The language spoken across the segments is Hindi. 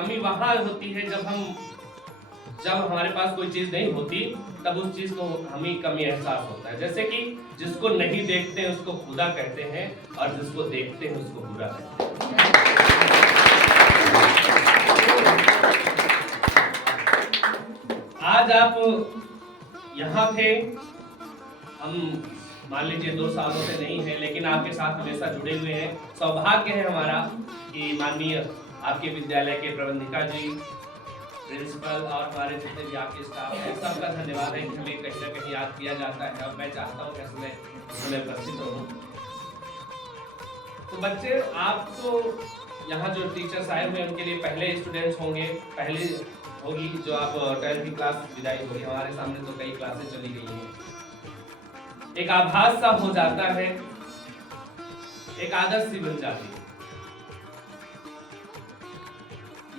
कमी वहां होती है जब हमारे पास कोई चीज नहीं होती, तब उस चीज को हमें कमी एहसास होता है। जैसे कि जिसको नहीं देखते हैं उसको खुदा कहते हैं, और जिसको देखते हैं उसको बुरा कहते हैं। आज आप यहाँ थे, हम मान लीजिए 2 सालों से नहीं है, लेकिन आपके साथ हमेशा जुड़े हुए हैं। सौभाग्य है हमारा कि माननीय आपके विद्यालय के प्रबंधिका जी, प्रिंसिपल और हमारे जितने भी आपके स्टाफ हैं, सबका धन्यवाद है कि हमें कहीं ना कहीं याद किया जाता है, और मैं चाहता हूँ कि इसमें उपस्थित रहूं। तो बच्चे, आप तो यहाँ जो टीचर्स आए हुए हैं उनके लिए पहले स्टूडेंट्स होंगे, पहले होगी जो आप 10th की क्लास विदाई होगी। हमारे सामने तो कई क्लासेस चली गई हैं। एक आभास सा हो जाता है, एक आदत सी बन जाती है।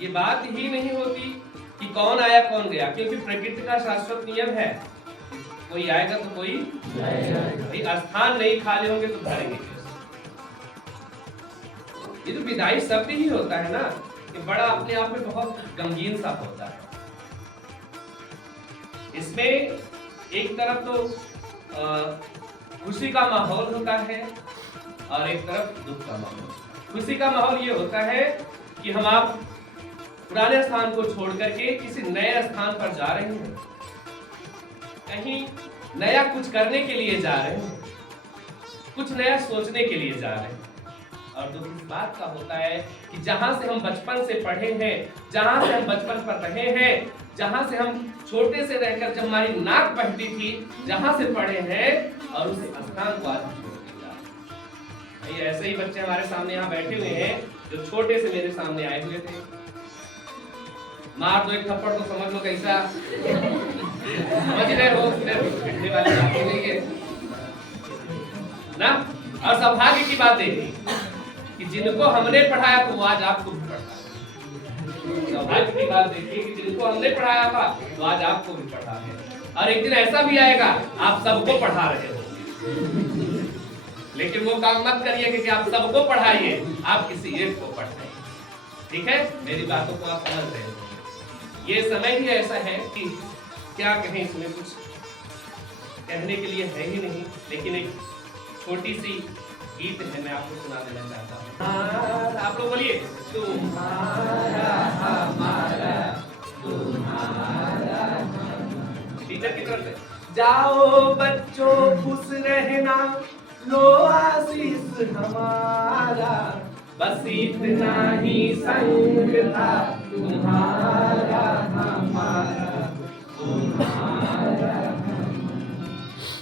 ये बात ही नहीं होती कि कौन आया कौन गया, क्योंकि प्रकृति का शाश्वत नियम है, कोई आएगा तो कोई जाएगा। स्थान नहीं खाली होंगे तो भरेंगे। ये तो विदाई शब्द ही होता है ना, कि बड़ा अपने आप में बहुत गमगीन सा होता है। इसमें एक तरफ तो खुशी का माहौल होता है और एक तरफ दुख का माहौल। खुशी का माहौल ये होता है कि हम आप पुराने स्थान को छोड़ करके किसी नए स्थान पर जा रहे हैं, कहीं नया कुछ करने के लिए जा रहे हैं, कुछ नया सोचने के लिए जा रहे हैं। और दुख इस बात का होता है कि जहां से हम बचपन से पढ़े हैं, जहां से हम बचपन पर रहे हैं, जहां से हम छोटे से रहकर जब हमारी नाक बहती थी, जहां से पढ़े हैं, और उस स्थान को आज छोड़ दिया। ये ऐसे ही बच्चे हमारे सामने यहाँ बैठे हुए हैं जो छोटे से मेरे सामने आए हुए थे। मार दो एक थप्पड़ तो समझ लो कैसा, समझ रहे हो, बैठने वाली बात नहीं है ना। और सौभाग्य की बात है कि जिनको हमने पढ़ाया तो वो आज आपको भी पढ़ा है। सौभाग्य की बात देखिए कि जिनको हमने पढ़ाया था तो आज आपको भी पढ़ा है, और एक दिन ऐसा भी आएगा आप सबको पढ़ा रहे हो। लेकिन वो काम मत करिए कि आप सबको पढ़ाइए, आप किसी एक को पढ़ाइए। ठीक है, मेरी बातों को आप समझ रहे हो। ये समय ही ऐसा है कि क्या कहें, इसमें कुछ कहने के लिए है ही नहीं, लेकिन एक छोटी सी गीत है, मैं आपको सुना देना चाहता हूँ। आप लोग बोलिए, तुम्हारा हमारा तुम्हारा। टीचर की तरफ से, जाओ बच्चों खुश रहना, लो आशीष हमारा, बस इतना ही संग था तुम्हारा हमारा तुम्हारा।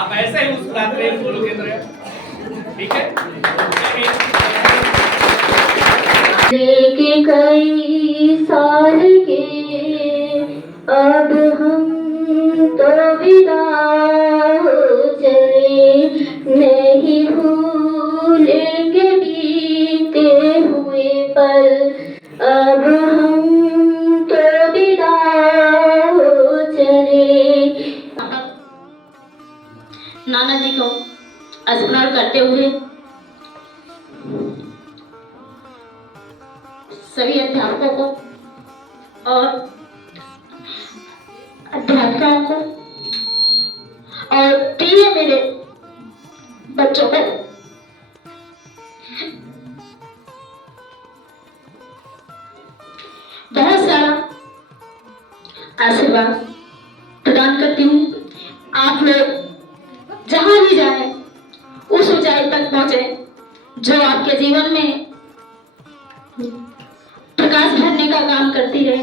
आप ऐसे ही मुस्कुराते रहे फूलों की तरह, ठीक है। लेके कई साल के अब हम तो विदा हो चले, नहीं भूलेंगे बीते हुए पल, अब हम तो विदा हो चले। नाना जी को स्मरण करते हुए सभी अध्यापकों को और अध्यापिकाओं को और प्रिय मेरे बच्चों को बहुत सारा आशीर्वाद प्रदान करती हूँ। आप लोग जहां भी जाए उस ऊंचाई तक पहुंचे जो आपके जीवन में प्रकाश भरने का काम करती है।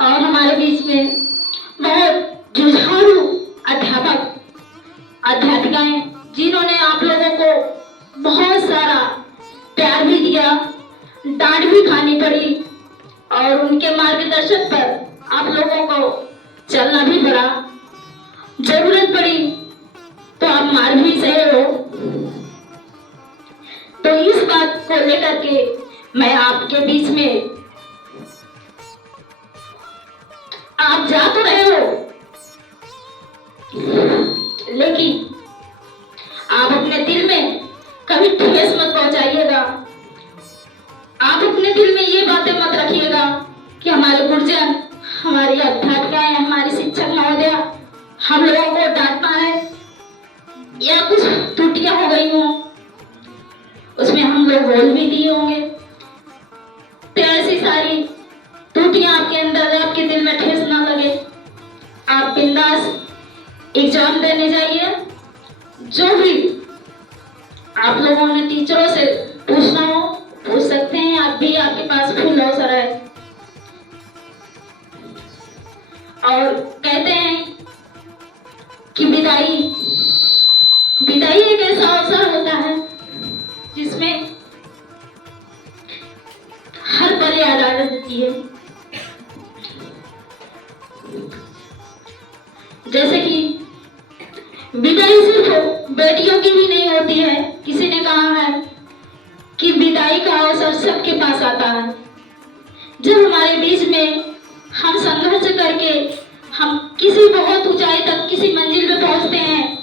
और हमारे बीच में बहुत जुझारू अध्यापक अध्यापिकाएं, जिन्होंने आप लोगों को बहुत सारा प्यार भी दिया, डांट भी खानी पड़ी, और उनके मार्गदर्शन पर आप लोगों को चलना भी पड़ा। जरूरत पड़ी तो आप मार भी सहे हो। तो इस बात को लेकर के मैं आपके बीच में, आप जा तो रहे हो लेकिन आप अपने दिल में कभी ठेस मत पहुंचाइएगा। आप अपने दिल एग्जाम देने जाइए। जो भी आप लोगों ने टीचरों से पूछना हो पूछ सकते हैं, आप भी, आपके पास फुल अवसर है। और कहते हैं कि विदाई एक ऐसा अवसर होता है जिसमें हर पल याद आ जाती है। जैसे कि विदाई सिर्फ बेटियों की भी नहीं होती है। किसी ने कहा है कि विदाई का अवसर सबके पास आता है। जब हमारे बीच में हम संघर्ष करके हम किसी बहुत ऊंचाई तक, किसी मंजिल पे पहुंचते हैं,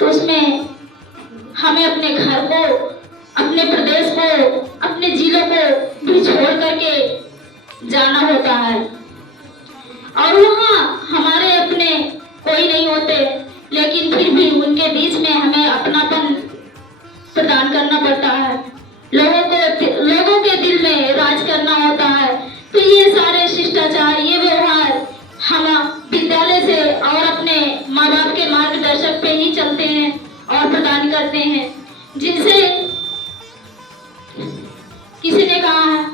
तो उसमें हमें अपने घर को, अपने प्रदेश को, अपने जिलों को भी छोड़ करके जाना होता है। और वहाँ हमारे अपने कोई नहीं होते, लेकिन फिर भी उनके बीच में हमें अपनापन प्रदान करना पड़ता है। लोगों के दिल में राज करना होता है। तो ये सारे शिष्टाचार, ये व्यवहार हम विद्यालय से और अपने माँ बाप के मार्गदर्शक पे ही चलते हैं और प्रदान करते हैं, जिनसे किसी ने कहा है,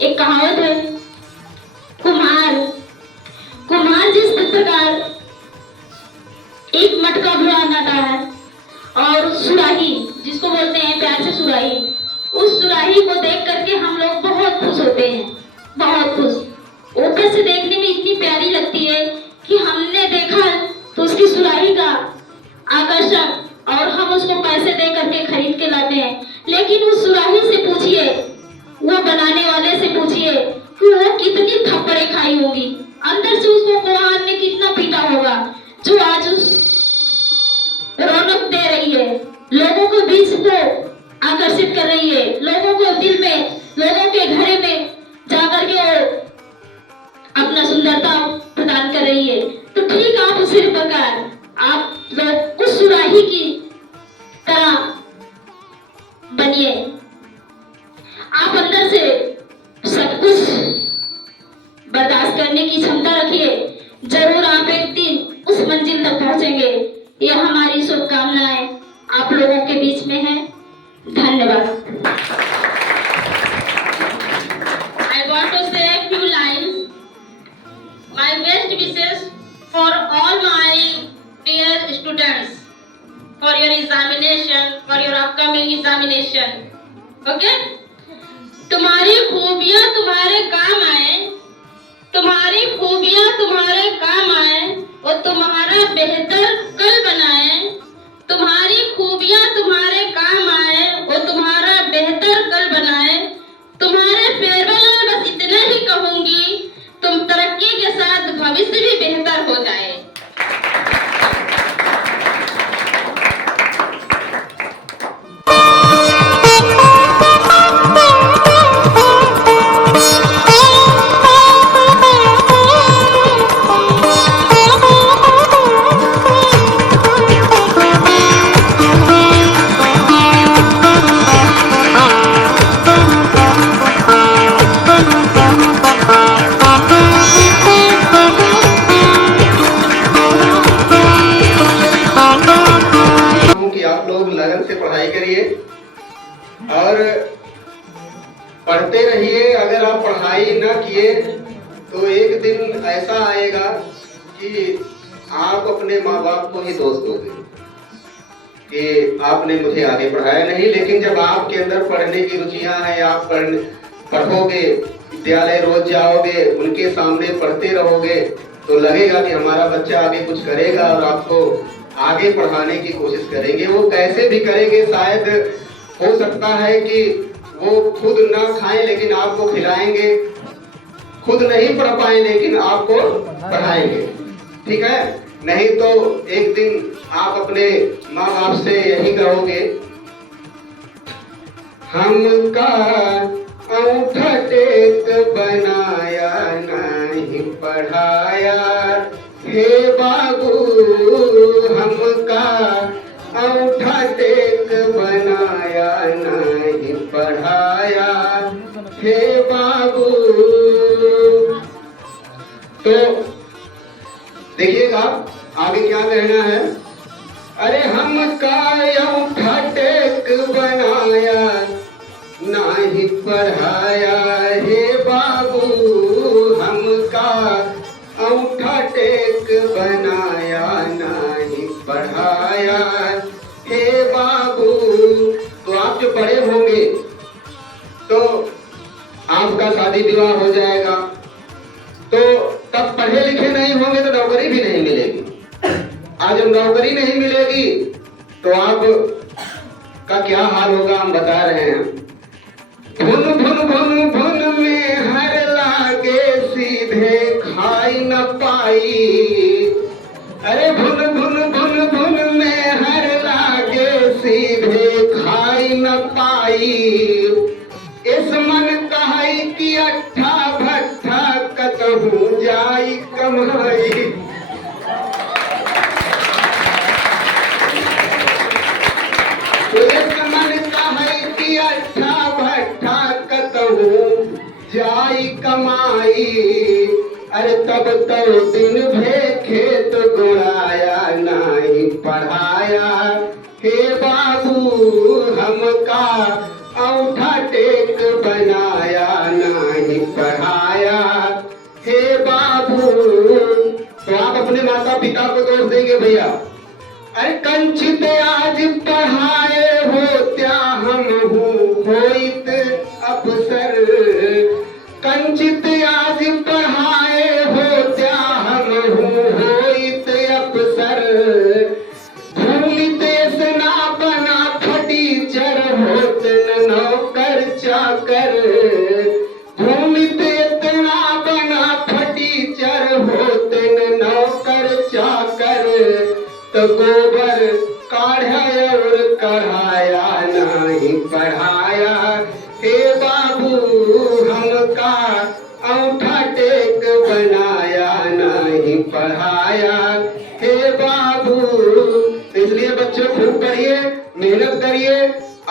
एक कहावत है, कुम्हार जिस प्रकार एक मटका बनाता है और सुराही, जिसको बोलते हैं प्यार से सुराही, उस सुराही को देख करके हम लोग बहुत खुश होते हैं, बहुत खुश। ऊपर से देखने में इतनी प्यारी लगती है कि हमने देखा तो उसकी सुराही का आकर्षण, और हम उसको पैसे दे करके खरीद के लाते हैं। लेकिन उस सुराही से पूछिए, वो बनाने वाले से पूछिए कि वो कितनी थप्पड़े खाई होगी, अंदर से उसको कुम्हार ने कितना पीटा होगा, जो आज उस रौनक दे रही है, लोगों को बीच को आकर्षित कर रही है, लोगों को दिल में, लोगों के घरे में जाकर के अपना सुंदरता प्रदान कर रही है। तो ठीक आप उसी प्रकार आप लोग उस सुराही की तरह बनिए। आप अंदर से सब कुछ बर्दाश्त करने की क्षमता रखिए, जरूर आप एक दिन उस मंजिल तक पहुंचेंगे। यह हमारी शुभकामनाएं आप लोगों के बीच में है। धन्यवाद। I want to say a few lines. My best wishes for all my dear students for your examination, for your upcoming examination. Okay? तुम्हारी खूबियां तुम्हारे काम आए, तुम्हारी खूबियां तुम्हारे काम आए, और तुम्हारा बेहतर कल बनाए। तुम्हारी खूबियां तुम्हारे काम आए और तुम्हारा बेहतर कल बनाए। तुम्हारे फेयरवेल में बस इतना ही कहूंगी, तुम तरक्की के साथ भविष्य भी बेहतर हो जाए। और पढ़ते रहिए। अगर आप पढ़ाई न किए तो एक दिन ऐसा आएगा कि आप अपने माँ बाप को ही दोष दोगे कि आपने मुझे आगे पढ़ाया नहीं। लेकिन जब आपके अंदर पढ़ने की रुचियां हैं, आप पढ़ोगे, विद्यालय रोज जाओगे, उनके सामने पढ़ते रहोगे, तो लगेगा कि हमारा बच्चा आगे कुछ करेगा और आपको आगे पढ़ाने की कोशिश करेंगे। वो कैसे भी करेंगे, शायद हो सकता है कि वो खुद ना खाएं लेकिन आपको खिलाएंगे, खुद नहीं पढ़ पाए लेकिन आपको पढ़ाएंगे, ठीक है। नहीं तो एक दिन आप अपने माँ बाप से यही कहोगे, हमका अंगूठा टेक बनाया नहीं पढ़ाया, हे बाबू हमका अंगूठा टेक बनाया नहीं पढ़ाया, हे बाबू। तो देखिएगा आगे क्या कहना है? अरे हमका अंगूठा टेक बनाया, नाही पढ़ाया हे बाबू, हमका अंगूठा टेक बनाया, नहीं पढ़ाया हे बाबू। तो आप जो बड़े होंगे तो आपका शादी विवाह हो जाएगा, तो तब पढ़े लिखे नहीं होंगे तो नौकरी भी नहीं मिलेगी। आज जब नौकरी नहीं मिलेगी तो आप का क्या हाल होगा हम बता रहे हैं। भुन भुन भुन भुन में हर लागे, सीधे खाई न पाई। अरे भुन भुन भुन भुन में हर लागे, सीधे खाई न पाई। इस मन कहाई कि अट्ठा भट्ठा कतहू जाई कमाई। इस मन कहाई कि अट्ठा भट्ठा कतहू जाई कमाई। अरे तब तो दिन भे खेत गुड़ाया, नहीं पढ़ाया हे बाबू, हमका अंगूठा टेक बनाया, नहीं पढ़ाया हे बाबू। तो आप अपने माता पिता को दोष देंगे भैया? अरे कंचित आज पढ़ाए होत्या, हम होइत अफसर। कंचित आज पढ़ाए होत्या, हम होइत अफसर। भूमि देश ना बना फटीचर, होत न नौकर चाकर। भूमि देश ना बना फटीचर, होत न नौकर चाकर। तो गोबर काढ़ा और कढ़ाया, नहीं पढ़ाया हे बाबू, हमका अंगूठा टेक बनाया, नहीं पढ़ाया हे बाबू। इसलिए बच्चों खूब पढ़िए, मेहनत करिए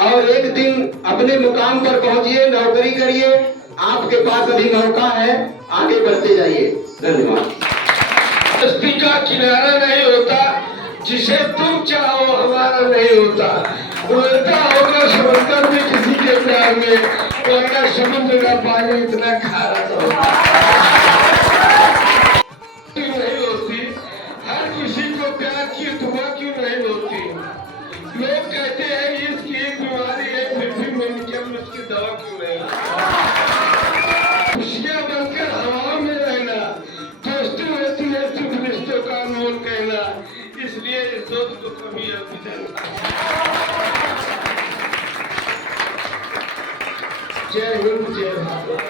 और एक दिन अपने मुकाम पर पहुंचिए, नौकरी करिए। आपके पास अभी मौका है, आगे बढ़ते जाइए। धन्यवाद। बस्ती का किनारा नहीं होता, जिसे तुम चाहो हमारा नहीं होता। उल्टा होगा समंदर में किसी के प्यार में, वरना समुद्र का पानी इतना खारा तो नहीं होती। हर किसी को प्यार की दुआ क्यों नहीं होती? लोग कहते हैं इसकी एक बीमारी है, फिर भी मेडिकल में उसकी दवा क्यों नहीं? खुशियां बनकर हवा में रहना, दोस्तों रहती है सुख रिश्तों का अनमोल कहना। इसलिए इस दोस्त को कभी जय हिंद, जय भारत।